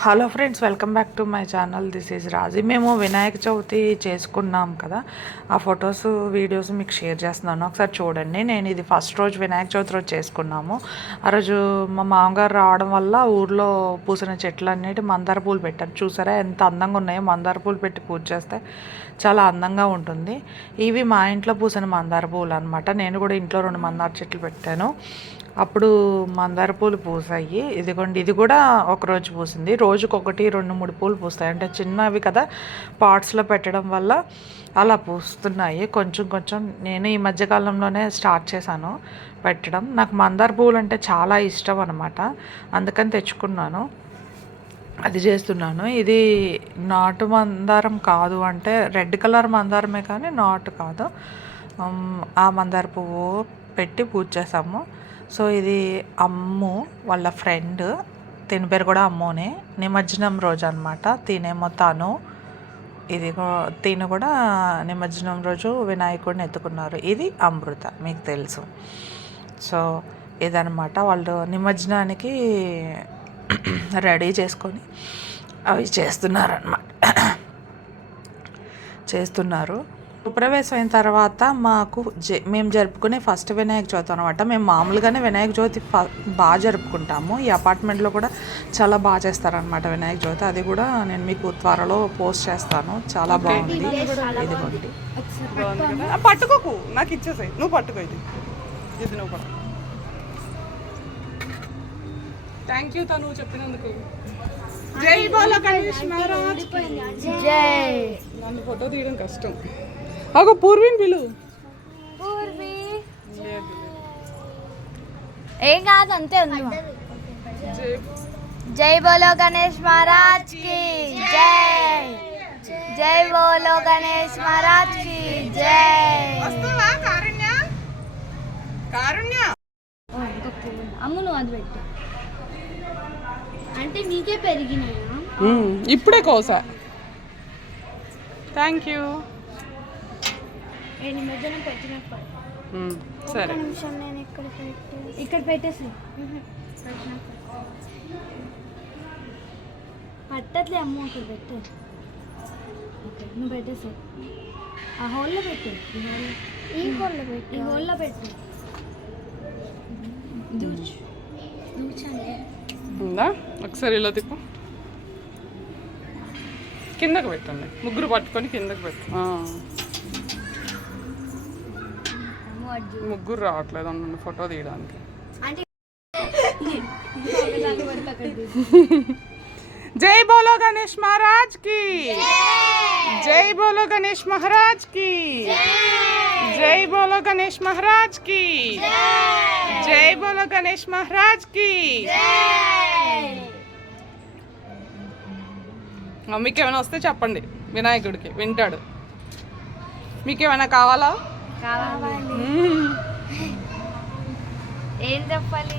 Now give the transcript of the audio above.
Hello friends, welcome back to my channel. This is Raji. మేము వినాయక చవితి చేసుకున్నాం కదా, ఆ ఫొటోస్ వీడియోస్ మీకు షేర్ చేస్తున్నాను, ఒకసారి చూడండి. నేను ఇది ఫస్ట్ రోజు వినాయక చవితి రోజు చేసుకున్నాము. ఆ రోజు మా మామగారు రావడం వల్ల ఊర్లో పూసిన చెట్లు అన్నిటి మందార పూలు పెట్టారు. చూసారా ఎంత అందంగా ఉన్నాయో. మందార పూలు పెట్టి పూజ చేస్తే చాలా అందంగా ఉంటుంది. ఇవి మా ఇంట్లో పూసిన మందార పూలు అనమాట. నేను కూడా ఇంట్లో 2 మందార చెట్లు పెట్టాను. అప్పుడు మందార పూలు పూసాయి. ఇదిగోండి, ఇది కూడా ఒకరోజు పూసింది. రోజుకి 1, 2, 3 పూలు పూస్తాయి. అంటే చిన్నవి కదా, పాట్స్లో పెట్టడం వల్ల అలా పూస్తున్నాయి కొంచెం కొంచెం. నేను ఈ మధ్యకాలంలోనే స్టార్ట్ చేశాను పెట్టడం. నాకు మందార పువ్వులు అంటే చాలా ఇష్టం అనమాట, అందుకని తెచ్చుకున్నాను. అది చేస్తున్నాను. ఇది నాటు మందారం కాదు, అంటే రెడ్ కలర్ మందారమే కానీ నాటు కాదు. ఆ మందార పువ్వు పెట్టి పూజ చేసాము. సో ఇది అమ్ము వాళ్ళ ఫ్రెండ్, తిని పేరు కూడా అమ్మోనే. నిమజ్జనం రోజు అనమాట. తినేమో తను, ఇది తిను కూడా నిమజ్జనం రోజు వినాయకుడిని ఎత్తుకున్నారు. ఇది అమృత, మీకు తెలుసు. సో ఇదనమాట, వాళ్ళు నిమజ్జనానికి రెడీ చేసుకొని అవి చేస్తున్నారు. ప్రవేశం అయిన తర్వాత మాకు మేము జరుపుకునే ఫస్ట్ వినాయక చవితి అనమాట. మేము మామూలుగానే వినాయక చవితి బాగా జరుపుకుంటాము. ఈ అపార్ట్మెంట్లో కూడా చాలా బాగా చేస్తారనమాట వినాయక చవితి. అది కూడా నేను మీకు త్వరలో పోస్ట్ చేస్తాను. చాలా బాగుంది. ఇదిగోండి, పట్టుకోకు, నాకు ఇచ్చేసాయి. నువ్వు పట్టుకో, ఇది నువ్వు పట్టుకో. థ్యాంక్ యూ తను చెప్పినందుకు. జై బోలో గణేష్ మహారాజ్. జై. నన్ను ఫోటో తీయడం కష్టం. అగో పూర్వీని పిలు. ఏం కాదు, అంతే ఉంది. జై బోలో గణేష్ మహారాజ్ కి జై. జై బోలో గణేష్ మహారాజ్ కి జై. వస్తావా కారుణ్య? కారుణ్య అమ్ము, నువ్వు అది పెట్టు. అంటే నీకే పెరిగినాయా? ఇప్పుడే కోసా. Thank you. సరే, నేను ఇక్కడ పెట్టేసి పట్టట్లే అమ్మ. ఇక్కడ పెట్టు, నువ్వు పెట్టేసి ఆ హోల్లో పెట్టు. ఈ హోల్లో పెట్టు. ఉందా? ఒకసారి ఇలా తిప్పు. కిందకు పెట్టండి, ముగ్గురు పట్టుకొని కిందకు పెట్టు. ముగ్గురు రావట్లేదు అన్న ఫోటో తీయడానికి. జై బోలో గణేష్ మహారాజ్ కి. జై బోలో గణేష్ మహారాజ్ కి. జై బోలో గణేష్ మహారాజ్ కి. జై బోలో గణేష్ మహారాజ్ కి. మీకు ఏమైనా వస్తే చెప్పండి, వినాయకుడికి వింటాడు. మీకు ఏమైనా కావాలా? ఏం చెప్పాలి?